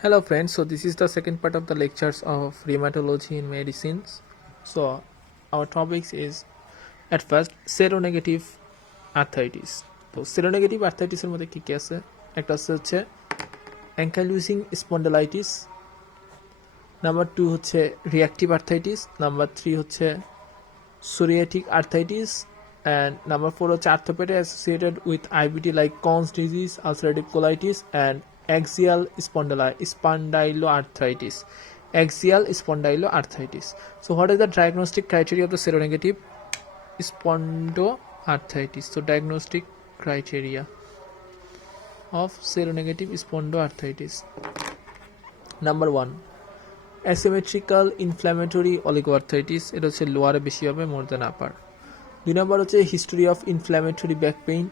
Hello friends, so this is the second part of the lectures of rheumatology in medicines. So our topics is at first seronegative arthritis. তো seronegative arthritis এর মধ্যে কি কি আছে? একটা হচ্ছে ankylosing spondylitis, number 2 হচ্ছে reactive arthritis, number 3 হচ্ছে psoriatic arthritis, and number 4 হচ্ছে arthropathy associated with IBD like Crohn's disease, ulcerative colitis, and axial spondyloarthritis. Axial spondyloarthritis. So what is the diagnostic criteria of the seronegative spondyloarthritis? So diagnostic criteria of seronegative spondyloarthritis. Number 1, asymmetrical inflammatory oligoarthritis. এটা হচ্ছে লোয়ারে বেশি হবে মোর দেন আপার। 2 নম্বর হচ্ছে history of inflammatory back pain.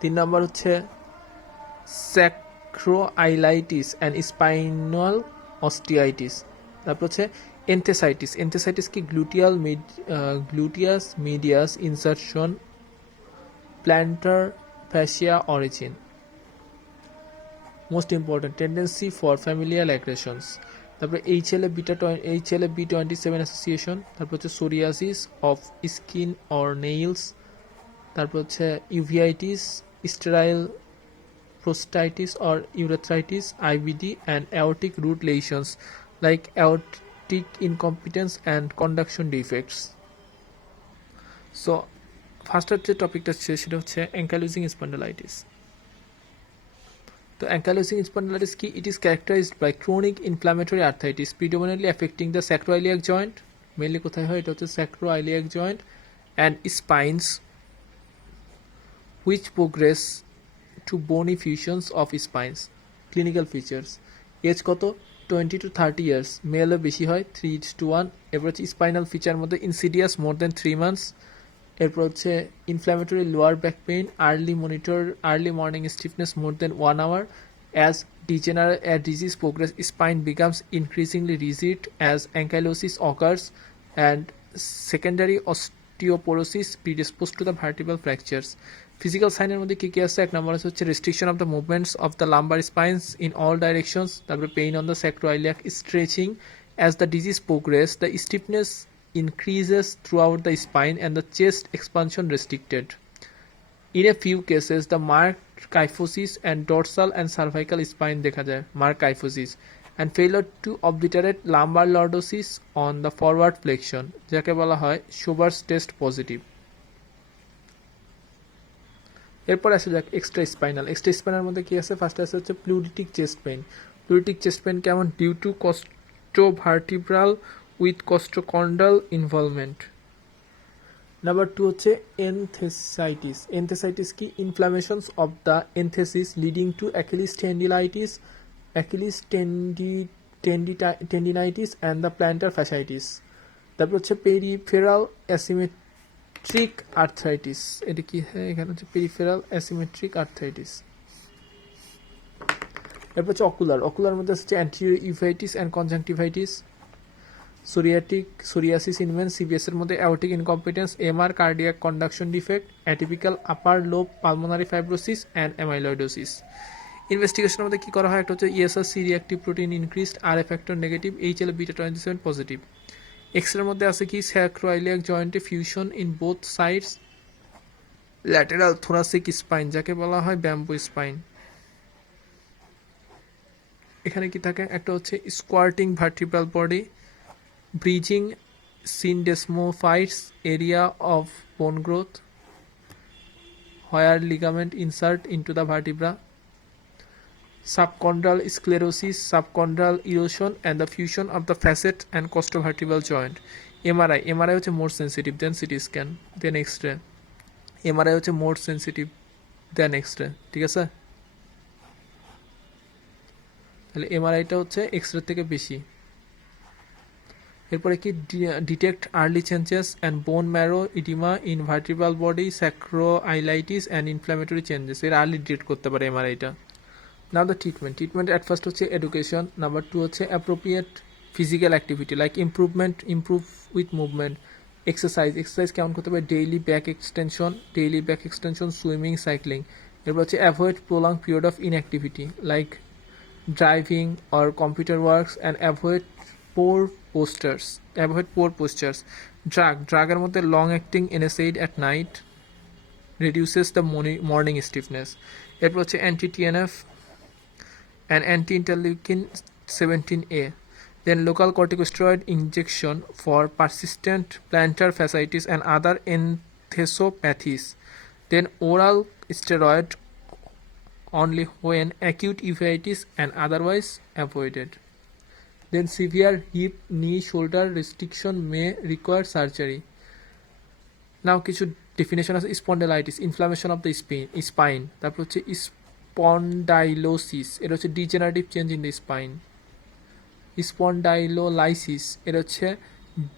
3 নম্বর হচ্ছে sacroiliitis and spinal osteitis. তারপর হচ্ছে এনথেসাইটিস। এনথেসাইটিস কি gluteus medius insertion plantar fascia origin. Most important tendency for familial aggregations. তারপরে B27 অ্যাসোসিয়েশন। তারপর হচ্ছে psoriasis of skin or nails. তারপর হচ্ছে uveitis, sterile prostatitis or urethritis, IBD, and aortic root lesions like aortic incompetence and conduction defects. So first যে টপিকটা সেটা হচ্ছে ankylosing spondylitis. তো ankylosing spondylitis কি? It is characterized by chronic inflammatory arthritis predominantly affecting the sacroiliac joint. Mainly কোথায় হয়? এটা হচ্ছে sacroiliac joint and spines which progress to bony fusions of spines. Clinical features: age কত? 20 to 30 years, মেলে বেশি হয় 3:1। এরপর হচ্ছে স্পাইনাল ফিচার মধ্যে ইনসিডিয়াস মোর দেন 3 months। এরপর হচ্ছে inflammatory lower back pain, early morning stiffness more than 1 hour। as disease progress, spine becomes increasingly rigid as ankylosis occurs, and secondary osteoporosis predisposed to the vertebral fractures. Physical সাইনের মধ্যে কী কী আছে? এক নম্বর হচ্ছে restriction of the movements of the lumbar spines in all directions. তারপরে pain on the sacroiliac stretching as the disease progress, the stiffness increases throughout the spine and the chest expansion restricted. In a few cases, the marked kyphosis and dorsal and cervical spine দেখা যায়, marked kyphosis, and failure to obliterate lumbar lordosis on the forward flexion, যাকে বলা হয় শোবার্স test positive. এরপর আসে যাক extra spinal মধ্যে কি আছে? ফার্স্ট আছে হচ্ছে pleuritic chest pain. Pleuritic chest pain কেমন? Due to costovertebral with costochondral involvement. Number 2 হচ্ছে এনথেসাইটিস কি? Inflammations of the enthesis leading to Achilles tendinitis and the plantar fasciitis. তারপর হচ্ছে পেরিফেরাল অ্যাসিমেট্রিক আর্থ্রাইটিস। এটা কি হয়? এখানে হচ্ছে পেরিফেরাল অ্যাসিমেট্রিক আর্থ্রাইটিস। এরপর হচ্ছে অকুলার মধ্যে হচ্ছে anterior uveitis and conjunctivitis. Psoriasis in men. সিবিএস এর মধ্যে aortic incompetence, MR cardiac conduction defect, atypical upper lobe pulmonary fibrosis and amyloidosis. ইনভেস্টিগেশনের মধ্যে কি করা হয়? একটা হচ্ছে ESR C reactive protein increased, R A factor negative, HLA-beta-27 positive. এক্সরের মধ্যে আছে কি? স্যাক্রোইলিয়াক জয়েন্টে fusion in both sides, lateral thoracic spine, যাকে বলা হয় ব্যাম্বু স্পাইন। এখানে কি থাকে? একটা হচ্ছে squaring vertebral body, bridging syndesmophytes area of bone growth where ligament insert into the vertebra, subchondral sclerosis, subchondral erosion and the fusion of the facet and costovertebral joint. MRI হচ্ছে more sensitive than CT scan then X-ray. MRI হচ্ছে more sensitive than X-ray, ঠিক আছে? তাহলে MRIটা হচ্ছে X-ray থেকে বেশি। এরপরে কি? Detect early changes and bone marrow oedema in vertebral body, sacroiliitis and inflammatory changes, এর আর্লি ডিটেক্ট করতে পারে এমআরআইটা। Now the treatment at first হচ্ছে এডুকেশন। নাম্বার 2 হচ্ছে appropriate physical activity like improve with movement. Exercise কেমন করতে পারে? Daily back extension, swimming, cycling. এরপর হচ্ছে avoid prolong period of inactivity like driving or computer works, and avoid poor postures. Drug এর মধ্যে long acting NSAID at night reduces the morning stiffness. এরপর হচ্ছে anti-TNF and anti-interleukin 17A. Then local corticosteroid injection for persistent plantar fasciitis and other enthesopathies. Then oral steroid only when acute uveitis and otherwise avoided. Then severe hip, knee, shoulder restriction may require surgery. Now কিছু definition আছে spondylitis, inflammation of the spine. তারপর হচ্ছে spondylosis, এটা হচ্ছে degenerative change in the spine. Spondylolysis, এটা হচ্ছে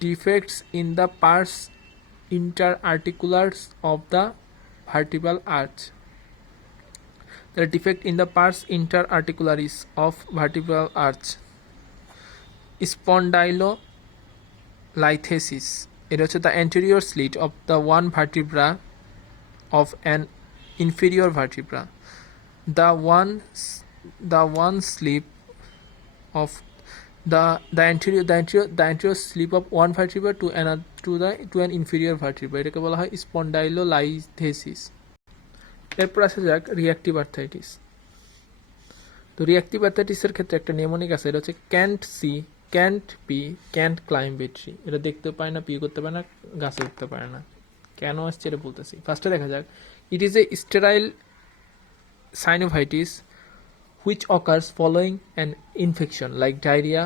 defects in the pars interarticulars of the vertebral arch. The defect in the pars interarticularis of vertebral arch. Spondylolisthesis, it is the anterior slit of the one vertebra of an inferior vertebra. The one slip of the anterior slip of one vertebra to an inferior vertebra, এটাকে বলা হয় spondylolisthesis. এরপর আসা যাক reactive arthritis. তো reactive আর্থ্রাইটিসের ক্ষেত্রে একটা pneumonic আছে, এটা হচ্ছে ক্যান্ট ক্লাইম্ব এ ট্রি। এটা দেখতে পায় না, পি করতে পারে না, গাছে উঠতে পারে না। কেন আসছে এটা বলতেছি। ফার্স্টে দেখা যাক, it is a sterile synovitis which occurs following an infection like diarrhoea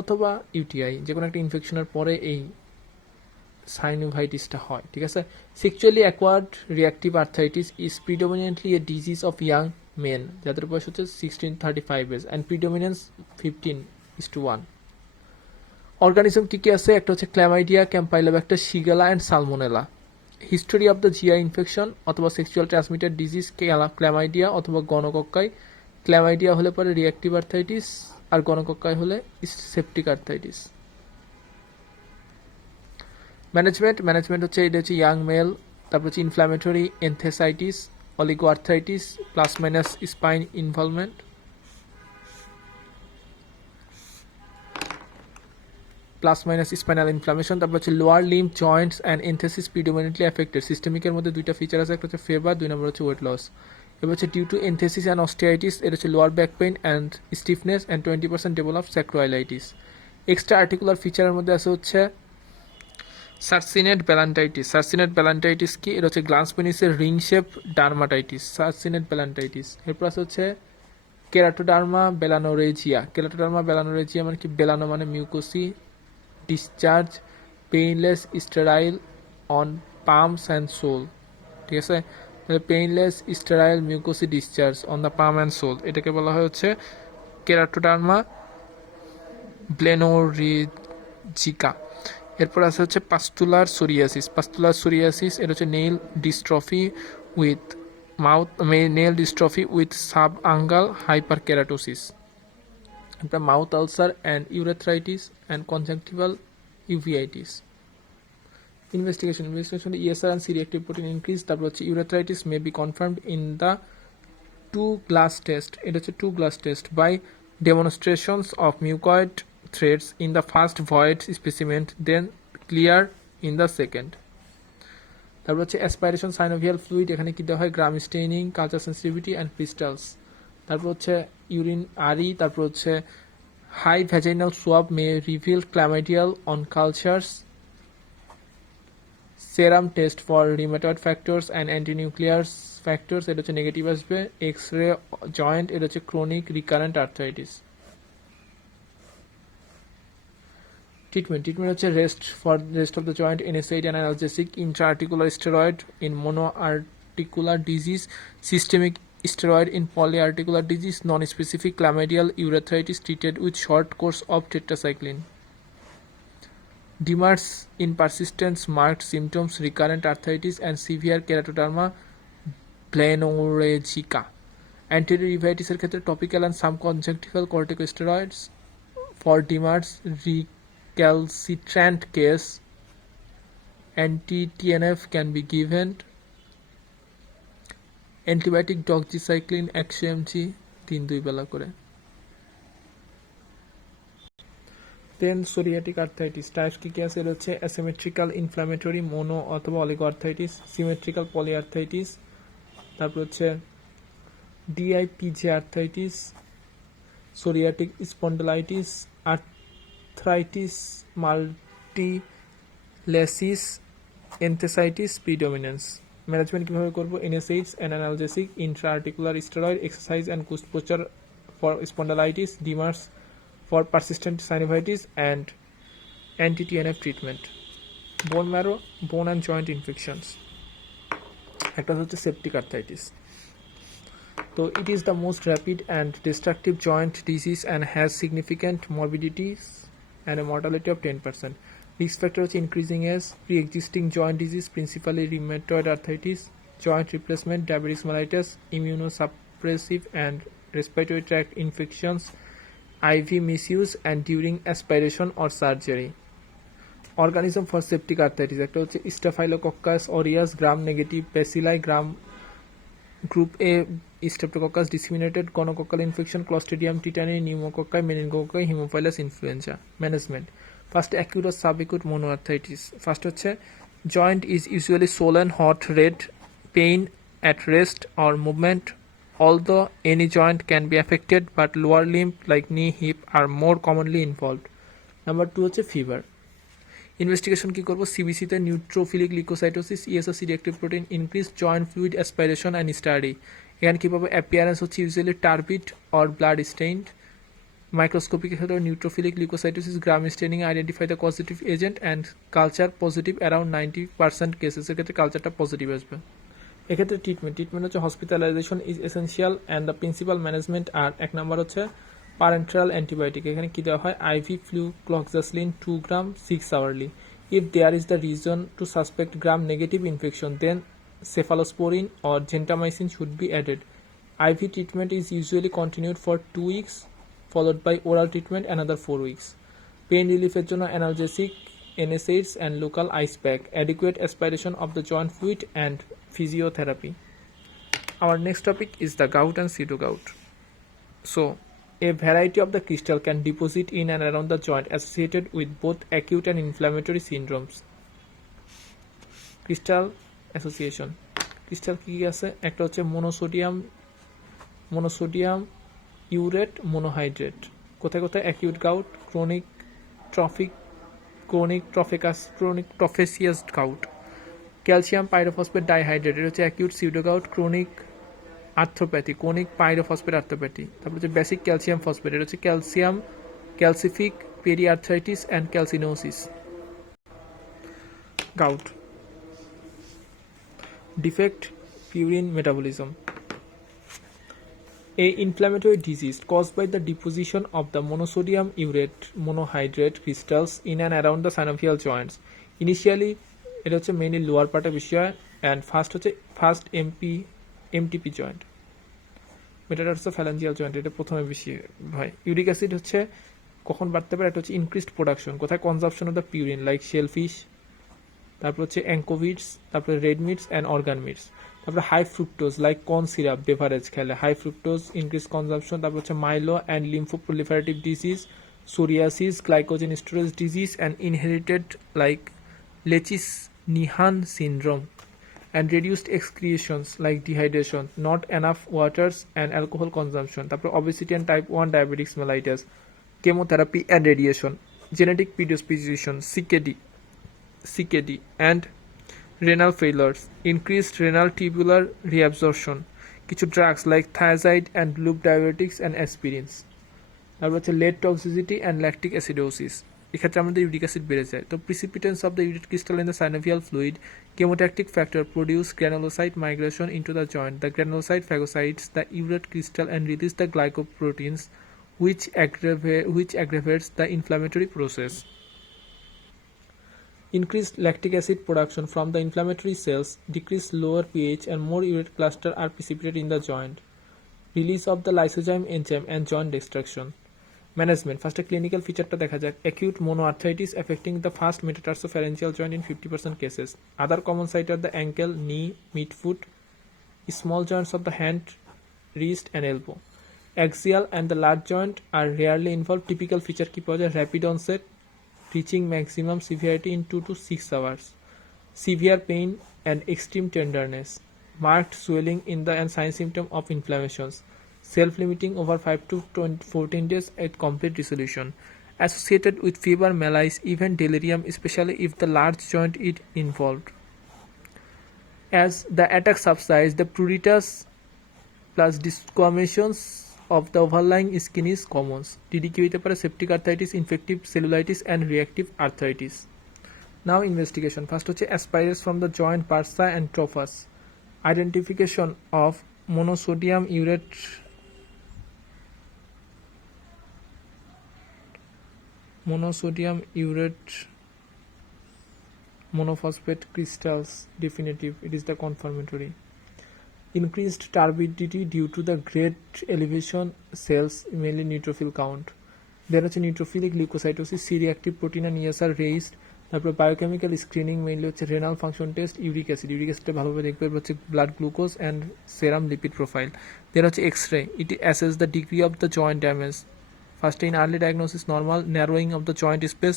অথবা ইউটিআই, যে কোনো একটা ইনফেকশনের পরে এই সাইনোভাইটিসটা হয়, ঠিক আছে। Sexually acquired reactive arthritis is predominantly a disease of young men, যাদের বয়স হচ্ছে 16-35 years অ্যান্ড প্রিডোমিনেন্স 15:1। অর্গানিজম কী কী আছে, একটা হচ্ছে chlamydia, campylobacter, shigella and salmonella. History of the GI infection অথবা সেক্সুয়াল ট্রান্সমিটেড ডিজিজ ক্ল্যামাইডিয়া অথবা গণকক্কাই। ক্ল্যামাইডিয়া হলে পরে রিঅ্যাক্টিভ আর্থ্রাইটিস আর গণকক্কাই হলে সেপটিক আর্থ্রাইটিস। ম্যানেজমেন্ট হচ্ছে এটা হচ্ছে ইয়াং মেল, তারপর হচ্ছে inflammatory enthesitis, oligo arthritis plus minus spine involvement, plus minus spinal inflammation. তারপর হচ্ছে lower limb joints and enthesis predominantly affected. সিস্টেমিকের মধ্যে দুইটা ফিচার আছে, একটা হচ্ছে ফেভার, 2 নম্বর হচ্ছে ওয়েট লস। এবার হচ্ছে due to enthesis and osteitis, এটা হচ্ছে lower back pain and stiffness and 20% develop sacroiliitis. Extra articular ফিচারের মধ্যে আছে হচ্ছে সার্সিনেট ব্যালান্টাইটিস কি, এটা হচ্ছে গ্লান্স পেনিসের ring shape dermatitis, circinate balanitis. এরপর আছে হচ্ছে কেরাটোডার্মা বেলানোরেজিয়া মানে কি, বেলানো মানে mucosa, discharge painless sterile on palms and sole, ঠিক আছে। তাহলে painless sterile mucosa discharge on the palm and sole, এটাকে বলা হয় হচ্ছে কেরাটোডার্মা ব্লেনোরেজিকা। এরপর আছে হচ্ছে পাস্তুলার সোরিয়াসিস, এটা হচ্ছে nail dystrophy with sub ungual hyperkeratosis. এরপর mouth ulcer and urethritis and conjunctival uveitis. Investigation ESR and C-reactive protein increase। তারপর হচ্ছে urethritis may be confirmed in the 2-glass test, এটা হচ্ছে 2-glass test by demonstrations of mucoid threads in the first void specimen, then clear in the second। তারপর হচ্ছে aspiration synovial fluid, এখানে কী দেওয়া হয়, Gram staining, culture sensitivity and pistils. তারপর হচ্ছে ইউরিন আরি, তারপর হচ্ছে high vaginal swab may reveal chlamydial on cultures. Serum test for rheumatoid factors and antinuclear factors, এটা হচ্ছে নেগেটিভ আসবে। এক্স রে জয়েন্ট, এটা হচ্ছে ক্রনিক রিকারেন্ট আর্থ্রাইটিস। ট্রিটমেন্ট হচ্ছে rest of the joint, NSAID and analgesic, intra-articular steroid in monoarticular disease, systemic steroid in polyarticular disease, non-specific chlamydial urethritis treated with short course of tetracycline. DMARDs in persistent marked symptoms, recurrent arthritis and severe keratoderma blenorrhezica. Anterior uveitis এর ক্ষেত্রে topical and subconjunctival corticosteroids. For DMARDs recalcitrant case, anti-TNF can be given. Antibiotic doxycycline 100 mg 3-2 বেলা করে। Then psoriatic arthritis types কী কী আছে? এর হচ্ছে asymmetrical inflammatory mono অথবা oligo arthritis, symmetrical poly arthritis, তারপর হচ্ছে DIPJ arthritis, psoriatic spondylitis, arthritis mutilans, enthesitis predominance. Management কীভাবে করবো? NSAIDs, analgesic, intra-articular steroid, exercise and good posture for spondylitis, DMARDs for persistent synovitis and anti-TNF treatment. Bone marrow, bone and joint infections. একটা হচ্ছে septic arthritis. So it is the most rapid and destructive joint disease and has significant morbidities and a mortality of 10%. Risk factor হচ্ছে increasing age, pre-existing joint disease, principally rheumatoid arthritis, joint replacement, diabetes mellitus, immunosuppressive and respiratory tract infections, IV misuse and during aspiration or surgery. Organism for septic arthritis একটা হচ্ছে Staphylococcus aureus, gram negative bacilli, gram group A Streptococcus disseminated, gonococcal infection, Clostridium tetani, pneumococci, meningococci, Haemophilus influenza. Management. First acute or subacute monoarthritis. First হচ্ছে joint is usually swollen, hot, red, pain at rest or movement. Although any joint can be affected, but lower limb like knee, hip are more commonly involved. Number 2 হচ্ছে fever. Investigation কি করব? সিবিসিতে neutrophilic leukocytosis, ইএসএসি reactive protein, increase joint fluid aspiration and study. এখানে কী পাবো? Appearance হচ্ছে usually turbid or blood stained. Microscopic ক্ষেত্রে neutrophilic leukocytosis, gram staining identify the positive agent and culture positive around 90% কেসেসের ক্ষেত্রে কালচারটা পজিটিভ আসবে। এক্ষেত্রে ট্রিটমেন্ট হচ্ছে hospitalisation is essential and the principal management আর এক নম্বর হচ্ছে প্যারেন্টাল অ্যান্টিবায়োটিক। এখানে কী দেওয়া হয়? IV flucloxacillin 2 gram 6 hourly. If there is the reason to suspect Gram negative infection then cephalosporin or gentamicin should be added. IV treatment is usually continued for 2 weeks followed by oral treatment another 4 weeks. Pain relief এর জন্য analgesic, NSAIDs and local ice pack, adequate aspiration of the joint fluid and physiotherapy. Our next topic is the gout and pseudo-gout. So, a variety of the crystal can deposit in and around the joint associated with both acute and inflammatory syndromes. Crystal association. Crystal কি আছে? একটা হচ্ছে monosodium urate monohydrate. কোথায় কোথায়? acute gout, chronic trophaceous gout. Calcium pyrophosphate dihydrate, এটা হচ্ছে acute pseudogout, chronic arthropathy, chronic pyrophosphate arthropathy. তারপর হচ্ছে বেসিক ক্যালসিয়াম ফসফেট, এটা হচ্ছে calcific periarthritis and calcinosis. Gout defect purine metabolism. A inflammatory disease caused by the deposition of the monosodium urate monohydrate crystals in and around the synovial joints. Initially এটা হচ্ছে mainly lower পার্টে বেশি হয় and first MTP joint, metatarsophalangeal joint, এটা প্রথমে বেশি হয়। Uric acid হচ্ছে কখন বাড়তে পারে? এটা হচ্ছে ইনক্রিজড প্রোডাকশন। কোথায়? Consumption of the purine like shellfish, তারপর হচ্ছে অ্যাঙ্কোভিডস, তারপরে red meats and organ meats. তারপরে high fructose like corn syrup beverage খেলে, হাই ফ্রুক্টোজ ইনক্রিজ কনজাম্পশন। তারপর হচ্ছে myelo and lymphoproliferative disease, psoriasis, glycogen storage disease and inherited like Lesch-Nyhan syndrome and reduced excretions like dehydration, not enough waters and alcohol consumption. তারপর obesity and type 1 diabetes mellitus, chemotherapy and radiation, genetic predisposition, CKD and renal failures, increased renal tubular reabsorption, কিছু drugs like thiazide and loop diuretics and aspirins. তারপর হচ্ছে lead toxicity and lactic acidosis, এক্ষেত্রে আমাদের uric acid বেড়ে যায়। তো precipitance of the uric crystal in the synovial fluid, chemotactic factor produce granulocyte migration into the joint. The granulocyte phagocytes the urate crystal and release the glycoproteins which aggravates the inflammatory process. Increased lactic acid production from the inflammatory cells, decreased lower pH and more urate cluster are precipitated in the joint. Release of the lysozyme enzyme and joint destruction. Management. First a clinical feature দেখা যাক। Acute monoarthritis affecting the first metatarsophalageal joint in 50% cases. Other common site are the ankle, knee, midfoot, small joints of the hand, wrist and elbow. Axial and the large joint are rarely involved. Typical feature কি পাওয়া যায়? Rapid onset, reaching maximum severity in 2 to 6 hours. Severe pain and extreme tenderness. Marked swelling in the and sign symptom of inflammations. Self-limiting over 5 to 14 days at complete resolution. Associated with fever, malaise, even delirium, especially if the large joint is involved. As the attack subsides, the pruritus plus discolorations of the overlying skin is common. DD কি হতে পারে? Septic arthritis, infective cellulitis and reactive arthritis. Now investigation. First হচ্ছে aspirates from the joint bursa and trophus. Identification of monosodium urate monophosphate crystals. Definitive. It is the confirmatory. Increased turbidity due to the great elevation cells, mainly neutrophil count. There is neutrophilic leukocytosis, C-reactive protein and ES are raised. তারপর biochemical screening mainly হচ্ছে renal function test, uric অ্যাসিডটা ভালোভাবে দেখবে, হচ্ছে blood glucose and serum lipid profile. Then হচ্ছে X-ray, it assess the degree of the joint damage. First in early diagnosis normal narrowing of the joint space,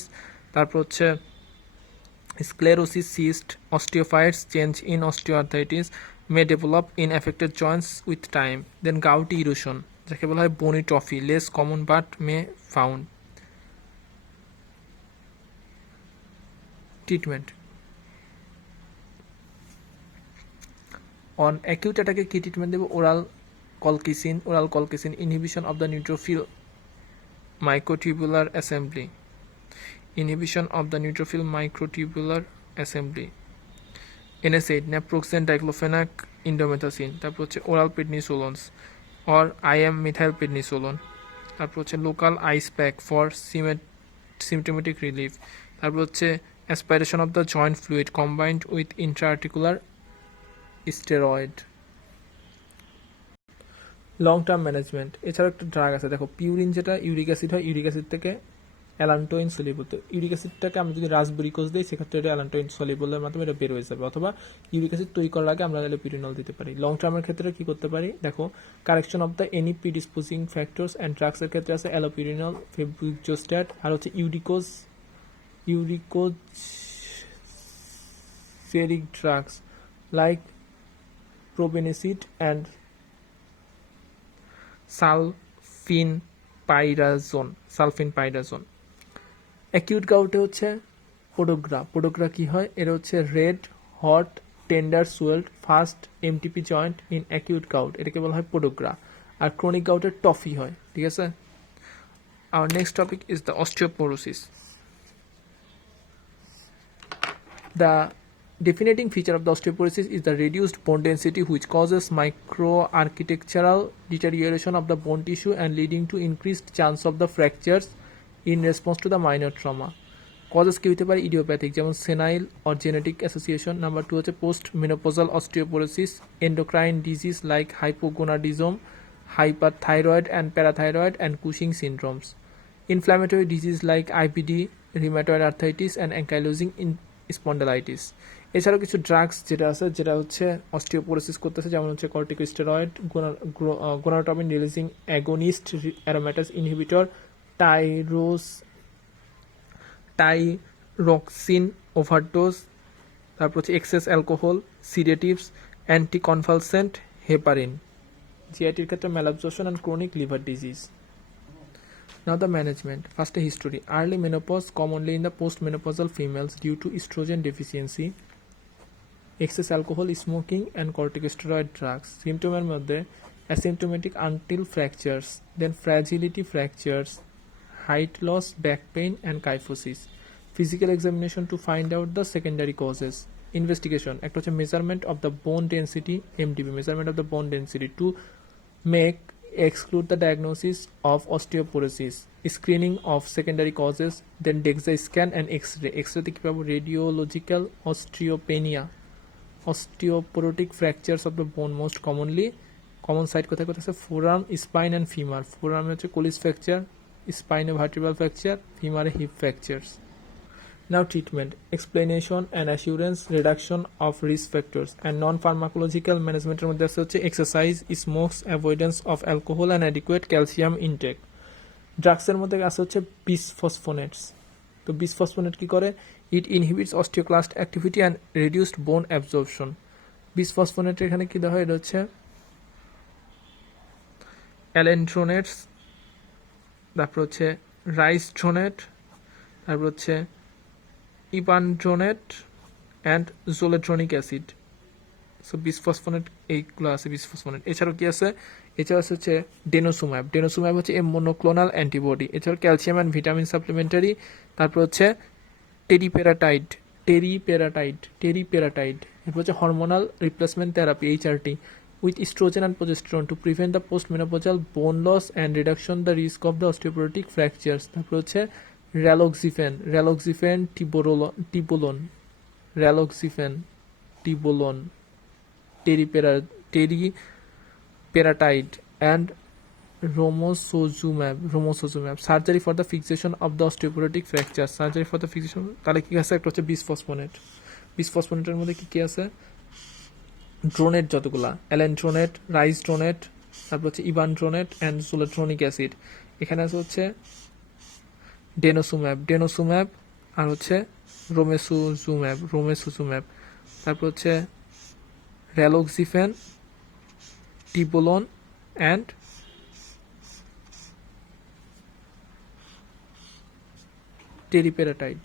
তারপর হচ্ছে sclerosis, cyst, osteophytes, change in osteoarthritis may develop in affected joints with time. Then gouty erosion, যাকে বলা হয় bony trophy, less common but may found. Treatment. On acute attack কি treatment Dev? oral colchicine inhibition of the neutrophil microtubular assembly. NSAID, naproxen, diclofenac, indomethacin. তারপর হচ্ছে oral prednisolone or IM methylprednisolone. তারপর হচ্ছে local ice pack for symptomatic relief. তারপর হচ্ছে aspiration of the joint fluid combined with intra-articular steroid. Long term management. এছাড়াও একটা drug আছে, দেখো পিউরিন যেটা ইউরিক অ্যাসিড হয়, ইউরিক অ্যাসিড থেকে অ্যালান্টোইন সলিবল। তো ইউরিক অ্যাসিডটাকে আমরা যদি রাসবেরিকোজ দিই, সেক্ষেত্রে এটা অ্যালান্টোইন সলিবলের মাধ্যমে এটা বের হয়ে যাবে, অথবা ইউরিক অ্যাসিড তৈরি করার আগে আমরা পিউরিনল দিতে পারি। লং টার্মের ক্ষেত্রে কি করতে পারি? দেখো correction of the any predisposing factors and ড্রাগসের ক্ষেত্রে আছে অ্যালোপিউরিনল, ফেবুইকজোস্ট্যাট, আর হচ্ছে uricosuric drugs like probenecid and sulfinpyrazone. Acute গাউটে হচ্ছে পোডোগ্রা কি হয়? এর হচ্ছে red hot tender swollen first MTP joint in acute gout, এটাকে বলা হয় পোডোগ্রা। আর ক্রনিক গাউটে টফি হয়, ঠিক আছে। Our next topic is the osteoporosis. The defining feature of the osteoporosis is the reduced bone density, which causes microarchitectural deterioration of the bone tissue and leading to increased chance of the fractures in response to the minor trauma. Causes কি হতে পারে? Idiopathic, যেমন সেনাইল or genetic association. Number 2 হচ্ছে post menopausal osteoporosis, endocrine disease like hypogonadism, hyperthyroid and parathyroid and Cushing syndromes. Inflammatory disease like IBD, rheumatoid arthritis and ankylosing spondylitis. এছাড়াও কিছু drugs যেটা আছে, যেটা হচ্ছে অস্টিওপোরোসিস করতেছে, যেমন হচ্ছে corticosteroid, gonadotropin releasing agonist, aromatase inhibitor, thyroxine overdose, তারপর হচ্ছে excess alcohol, sedatives, anticonvulsant, heparin. জিআইটির ক্ষেত্রে malabsorption and chronic liver disease. Now the management. First, a history. Early menopause, commonly in the postmenopausal females due to estrogen deficiency, excess alcohol, smoking and corticosteroid drugs. Symptoms মধ্যে asymptomatic until fractures, then fragility fractures, height loss, back pain and kyphosis. Physical examination to find out the secondary causes. Investigation. একটা হচ্ছে measurement of the bone density, MDB, measurement of the bone density to exclude the diagnosis of osteoporosis, screening of secondary causes, then DEXA scan and X-ray. X-ray তে কি পাবো? Radiological osteopenia, osteoporotic fractures of the bone, most commonly common site কোথায় কোথায় আছে? forearm, spine and femur. forearm হচ্ছে Colles fracture, spine vertebral fracture, femur hip fractures. Now treatment, explanation and assurance, reduction of risk factors and non-pharmacological management এর মধ্যে আছে হচ্ছে exercise, smokes, avoidance of alcohol and adequate calcium intake. Drugs এর মধ্যে আছে হচ্ছে bisphosphonates. তো bisphosphonates কি করে? It inhibits osteoclast activity and reduced bone absorption. Bisphosphonates এখানে কি দেওয়া হয়? এটা হচ্ছে alendronates, তারপর হচ্ছে risdronate, তারপর হচ্ছে ইপানড্রোনেট অ্যান্ড জোলেট্রনিক অ্যাসিড। সো বিসফসফোনেট এইগুলো আছে বিসফসফোনেট। এছাড়াও কি আছে? এছাড়া হচ্ছে ডেনোসুম্যাব। ডেনোসুম্যাব হচ্ছে মনোক্লোনাল অ্যান্টিবডি। এছাড়াও ক্যালসিয়াম অ্যান্ড ভিটামিন সাপ্লিমেন্টারি। তারপর হচ্ছে টেরিপেরাটাইড। এরপর হচ্ছে hormonal replacement therapy HRT with estrogen and progesterone to prevent the postmenopausal bone loss and reduction the risk of the osteoporotic fractures. তারপর হচ্ছে raloxifene tibolone, teriparatide and romosozumab surgery for the fixation of the osteoporotic fracture. Surgery for the fixation তাহলে কি আছে? একটা হচ্ছে বিসফসফোনেটের মধ্যে কি আছে? ড্রোনেট যতগুলা, অ্যালেন্ড্রোনেট, রাইসড্রোনেট, তারপর হচ্ছে ইবানড্রোনেট অ্যান্ড জোলেট্রনিক অ্যাসিড। এখানে আছে হচ্ছে ডেনোসুম্যাব আর হচ্ছে রোমেসুজুম্যাব। তারপর হচ্ছে raloxifene, টিবোলন and টেরিপেরাটাইড।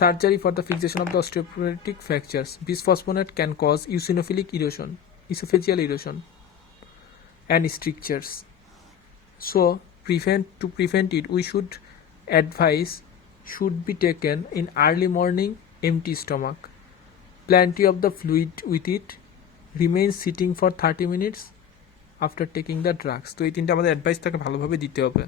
Surgery for the fixation of the osteoporotic fractures. Bisphosphonate can cause esophageal erosion and strictures. So, to prevent it, we should be taken in early morning, empty stomach. Plenty of the fluid with it. Remain sitting for 30 minutes after taking the drugs. তো এই তিনটা আমাদের advice তাকে ভালোভাবে দিতে হবে।